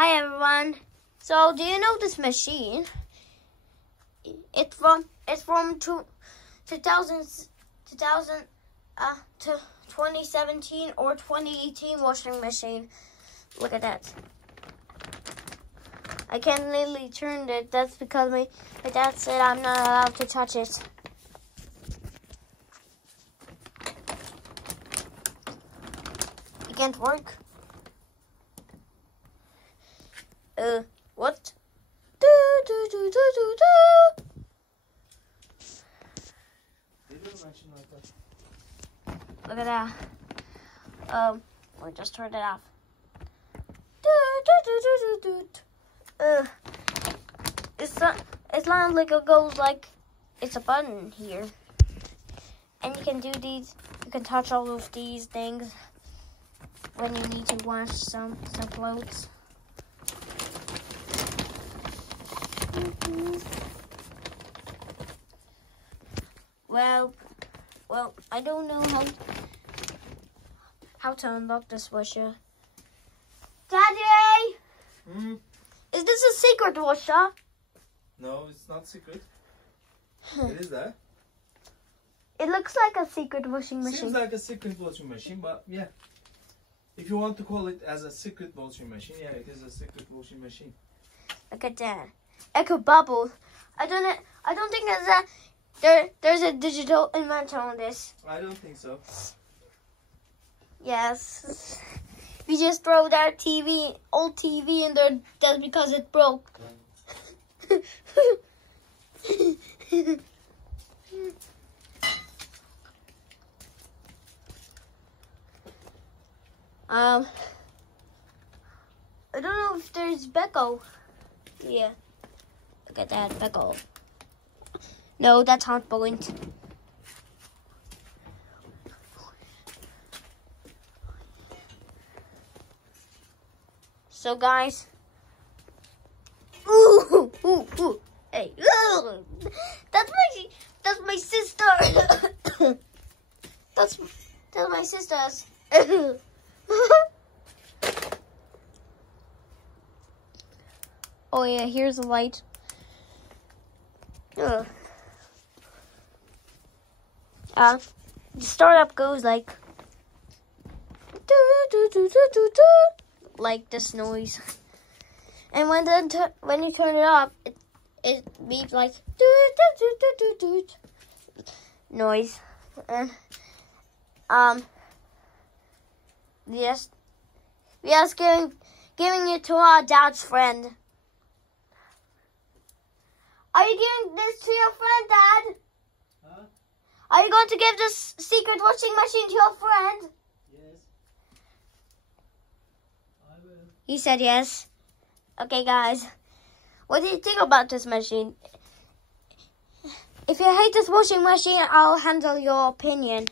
Hi everyone. So do you know this machine? It's from 2017 or 2018 washing machine. Look at that. I can't literally turn it. That's because my dad said I'm not allowed to touch it. It can't work. What? Look at that. We'll just turn it off. It sounds like it goes like it's a button here. And you can do these, you can touch all of these things when you need to wash some clothes. Well, I don't know how to unlock this washer. Daddy! Is this a secret washer? No, it's not secret. It is that. It looks like a secret washing machine. Seems like a secret washing machine, but yeah. If you want to call it as a secret washing machine, yeah, it is a secret washing machine. Look at that. Echo bubble. I don't think there's a digital inventor on this. I don't think so. Yes. We just throw that old TV in there just because it broke. I don't know if there's Becco. Yeah. Look at that, Becco. No, that's not point. So guys, hey, that's my sister. that's my sister's. Oh yeah, here's the light. The startup goes like this noise, and when you turn it off, it beeps like noise. We are giving it to our dad's friend. Are you giving this to your friend, Dad? Huh? Are you going to give this secret washing machine to your friend? Yes. I will. He said yes. Okay, guys. What do you think about this machine? If you hate this washing machine, I'll handle your opinion.